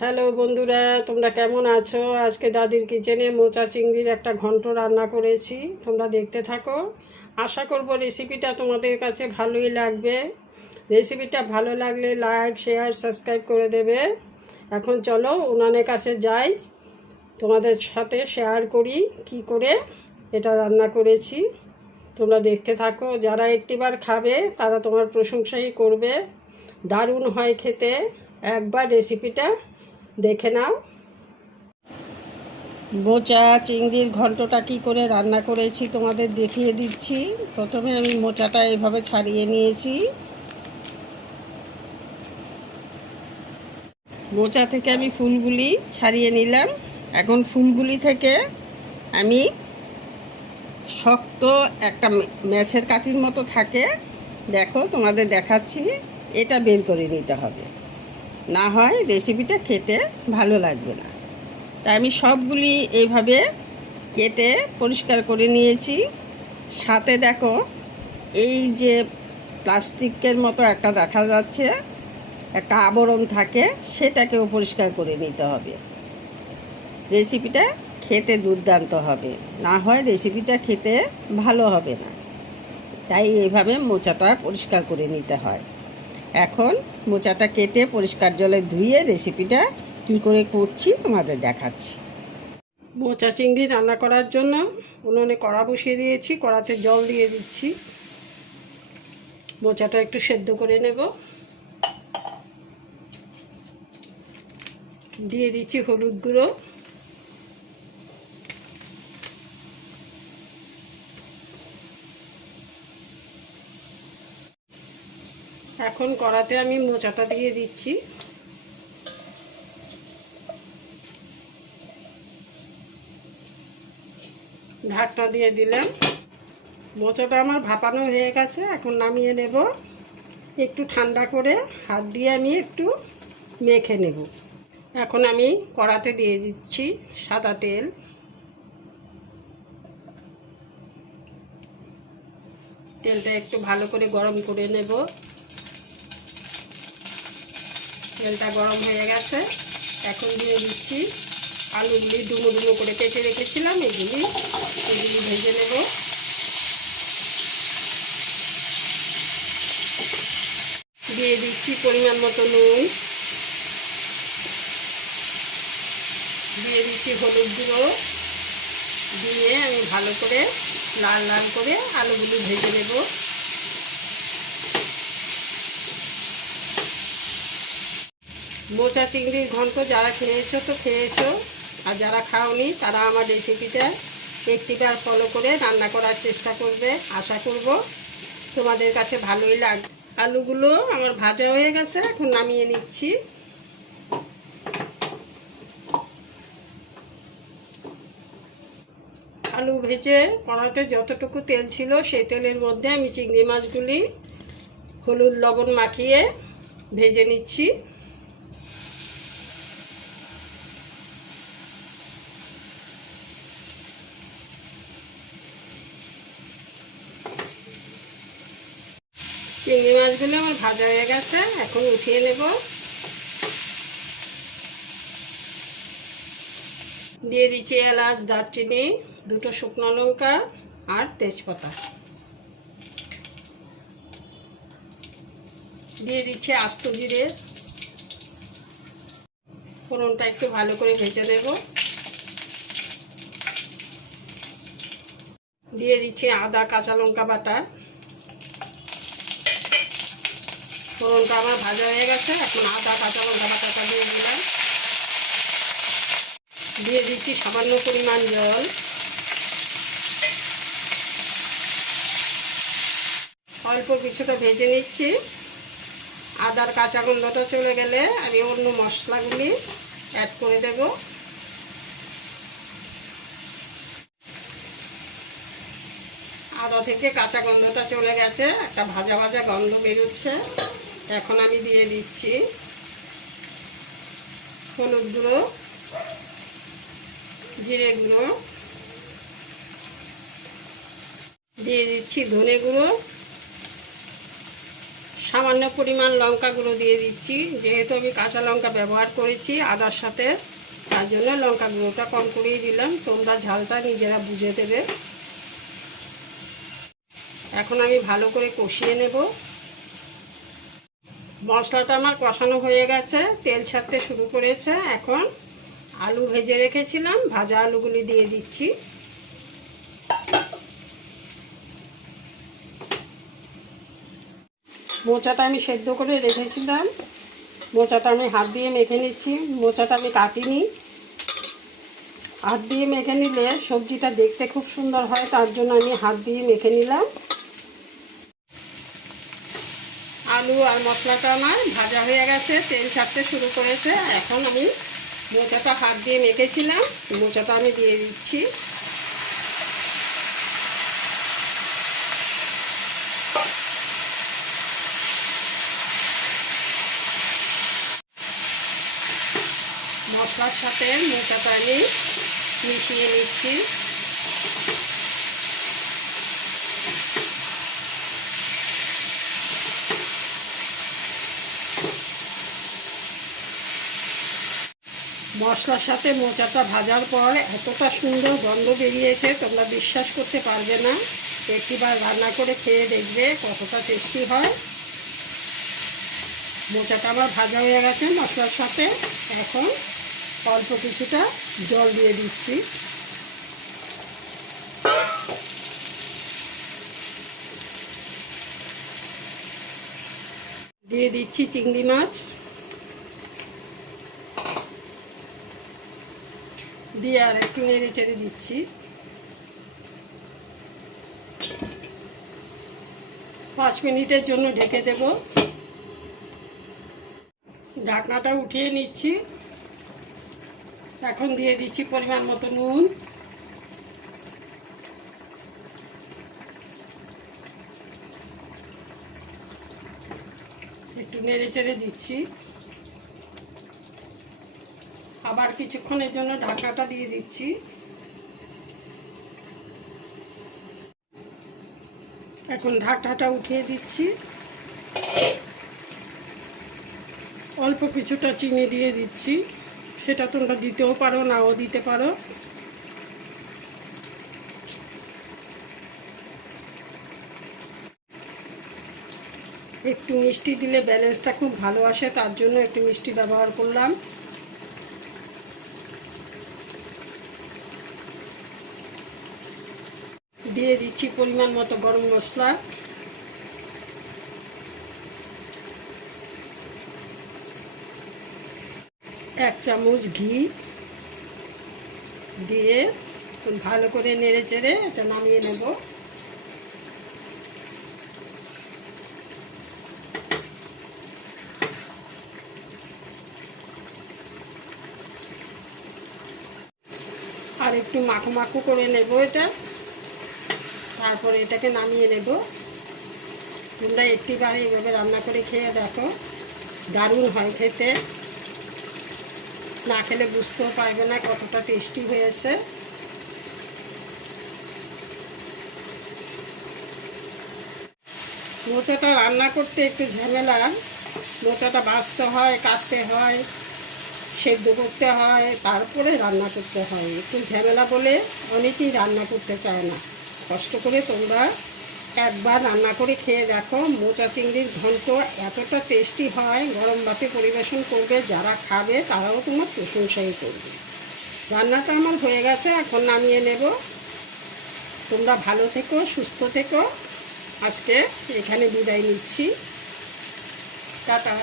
Hello বন্ধুরা, তোমরা কেমন আছো? আজকে দাদির কিচেনে মোচা চিংড়ির একটা ঘন্ট রান্না করেছি। তোমরা দেখতে থাকো। আশা করব রেসিপিটা তোমাদের কাছে ভালোই লাগবে। রেসিপিটা ভালো লাগলে লাইক, শেয়ার, সাবস্ক্রাইব করে দেবে। এখন চলো উনানের কাছে যাই, তোমাদের সাথে শেয়ার করি কি করে এটা রান্না করেছি। তোমরা দেখতে থাকো। যারা একটিবার খাবে তারা তোমার প্রশংসাই করবে। দারুণ হয় খেতে। একবার রেসিপিটা দেখে নাও। মোচা চিংড়ির ঘন্টটা কী করে রান্না করেছি তোমাদের দেখিয়ে দিচ্ছি। প্রথমে আমি মোচাটা এইভাবে ছাড়িয়ে নিয়েছি। মোচা থেকে আমি ফুলগুলি ছাড়িয়ে নিলাম। এখন ফুলগুলি থেকে আমি শক্ত একটা ম্যাচের কাঠির মতো থাকে, দেখো তোমাদের দেখাচ্ছি, এটা বের করে নিতে হবে, না হয় রেসিপিটা খেতে ভালো লাগবে না। তাই আমি সবগুলি এইভাবে কেটে পরিষ্কার করে নিয়েছি। সাথে দেখো এই যে প্লাস্টিকের মতো একটা দেখা যাচ্ছে, একটা আবরণ থাকে, সেটাকেও পরিষ্কার করে নিতে হবে। রেসিপিটা খেতে দুর্দান্ত হবে, না হয় রেসিপিটা খেতে ভালো হবে না। তাই এইভাবে মোচাটা পরিষ্কার করে নিতে হয়। এখন মোচাটা কেটে পরিষ্কার জলে ধুয়ে রেসিপিটা কী করে করছি তোমাদের দেখাচ্ছি। মোচা চিংড়ি রান্না করার জন্য উনুনে কড়া বসিয়ে দিয়েছি। কড়াতে জল দিয়ে দিচ্ছি। মোচাটা একটু সেদ্ধ করে নেব। দিয়ে দিচ্ছি হলুদ গুঁড়ো, এখন কড়াতে আমি মোচাটা দিয়ে দিচ্ছি। ঢাকনা দিয়ে দিলাম। মোচাটা আমার ভাপানো হয়ে গেছে, এখন নামিয়ে নেব। একটু ঠান্ডা করে হাত দিয়ে আমি একটু মেখে নেব। এখন আমি কড়াতে দিয়ে দিচ্ছি সাদা তেল। তেলটা একটু ভালো করে গরম করে নেব। তেলটা গরম হয়ে গেছে। এখন দিয়ে দিচ্ছি আলুগুলি ডুমো ডুমো করে কেটে রেখেছিলাম, এগুলি ভেজে নেব। দিয়ে দিচ্ছি পরিমাণ মতো নুন, দিয়ে দিচ্ছি হলুদ গুঁড়ো, দিয়ে আমি ভালো করে লাল লাল করে আলুগুলি ভেজে নেব। মোচা চিংড়ির ঘন্ট যারা খেয়েছো তো খেয়েছো, আর যারা খাওনি তারা আমার রেসিপিটা একটিবার ফলো করে রান্না করার চেষ্টা করবে। আশা করব তোমাদের কাছে ভালোই লাগবে। আলুগুলো আমার ভাজা হয়ে গেছে, এখন নামিয়ে নিচ্ছি। আলু ভেজে কড়াতে যতটুকু তেল ছিল সেই তেলের মধ্যে আমি চিংড়ি মাছগুলি হলুদ লবণ মাখিয়ে ভেজে নিচ্ছি। চিংড়ি মাছগুলো আমার ভাজা হয়ে গেছে, এখন উঠিয়ে নেব। দিয়ে দিচ্ছি এলাচ, দারচিনি, দুটো শুকনো লঙ্কা আর তেজপাতা। দিয়ে দিচ্ছি আস্ত জিরে। ফোড়নটা একটু ভালো করে ভেজে নেব। দিয়ে দিচ্ছি আদা, কাঁচা লঙ্কা বাটা। ফোড়নটা আমার ভাজা হয়ে গেছে, এখন আদা কাঁচা লঙ্কা বাটাটা দিয়ে দিলাম। দিয়ে দিচ্ছি সামান্য পরিমাণ জল। অল্প কিছুটা ভেজে নিচ্ছি। আদার কাঁচা গন্ধটা চলে গেলে আমি অন্য মশলাগুলি অ্যাড করে দেব। আদা থেকে কাঁচা গন্ধটা চলে গেছে, একটা ভাজা ভাজা গন্ধ বেরোচ্ছে। এখন আমি দিয়ে দিচ্ছি হলুদ গুঁড়ো, জিরে গুঁড়ো, দিয়ে দিচ্ছি ধনে গুঁড়ো, সামান্য পরিমাণ লঙ্কা গুঁড়ো দিয়ে দিচ্ছি, যেহেতু আমি কাঁচা লঙ্কা ব্যবহার করেছি আদার সাথে, তার জন্য লঙ্কা গুঁড়োটা কম করেই দিলাম। তোমরা ঝালটা নিজেরা বুঝে দেবে। এখন আমি ভালো করে কষিয়ে নেব। মশলাটা আমার কষানো হয়ে গেছে, তেল ছাড়তে শুরু করেছে। এখন আলু ভেজে রেখেছিলাম, ভাজা আলুগুলি দিয়ে দিচ্ছি। মোচাটা আমি সেদ্ধ করে রেখেছিলাম, মোচাটা আমি হাত দিয়ে মেখে নিচ্ছি। মোচাটা আমি কাটিনি, হাত দিয়ে মেখে নিলে সবজিটা দেখতে খুব সুন্দর হয়, তার জন্য আমি হাত দিয়ে মেখে নিলাম। আলু আর মশলাটা আমার ভাজা হয়ে গেছে, তেল ছাড়তে শুরু করেছে। এখন আমি মোচাটা হাত দিয়ে মেখেছিলাম, মোচাটা আমি দিয়ে দিচ্ছি। মশলার সাথে মোচাটা আমি মিশিয়ে নিচ্ছি। মশলার সাথে মোচাটা ভাজার পর এতটা সুন্দর গন্ধ বেরিয়েছে, তোমরা বিশ্বাস করতে পারবে না। একটিবার রান্না করে খেয়ে দেখবে কতটা টেস্টি হয়। মোচাটা আমার ভাজা হয়ে গেছে মশলার সাথে। এখন অল্প কিছুটা জল দিয়ে দিচ্ছি। দিয়ে দিচ্ছি চিংড়ি মাছ, দিয়ে আর একটু নেড়ে চেড়ে দিচ্ছি। 5 মিনিটের জন্য ঢেকে দেব। ঢাকনাটা উঠিয়ে নিচ্ছি। এখন দিয়ে দিচ্ছি পরিমাণ মতো নুন, একটু নেড়ে চেড়ে দিচ্ছি। আবার কিছুক্ষণের জন্য ঢাকনাটা দিয়ে দিচ্ছি। এখন ঢাকনাটা উঠিয়ে দিচ্ছি। অল্প কিছুটা চিনি দিয়ে দিচ্ছি, সেটা তোমরা দিতেও পারো নাও দিতে পারো। একটু মিষ্টি দিলে ব্যালেন্সটা খুব ভালো আসে, তার জন্য একটু মিষ্টি ব্যবহার করলাম। দিয়ে দিচ্ছি পরিমাণ মতো গরম মশলা, এক চামচ ঘি দিয়ে ভালো করে নেড়ে চেড়ে এটা নামিয়ে নেব। আর একটু মাখো মাখো করে নেব এটা, তারপরে এটাকে নামিয়ে নেব। তোমরা একটিবার এইভাবে রান্না করে খেয়ে দেখো, দারুণ হয় খেতে। না খেলে বুঝতেও পারবে না কতটা টেস্টি হয়েছে। মোচাটা রান্না করতে একটু ঝামেলা, মোচাটা বাছতে হয়, কাটতে হয়, সেদ্ধ করতে হয়, তারপরে রান্না করতে হয়। একটু ঝামেলা বলে অনেকেই রান্না করতে চায় না। কষ্ট করে তোমরা একবার রান্না করে খেয়ে দেখো, মোচা চিংড়ির ঘন্ট এতটা টেস্টি হয়। গরম ভাতে পরিবেশন করবে, যারা খাবে তারাও তোমার প্রশংসাই করবে। রান্নাটা আমার হয়ে গেছে, এখন নামিয়ে নেব। তোমরা ভালো থেকো, সুস্থ থেকো। আজকে এখানে বিদায় নিচ্ছি, টাটা।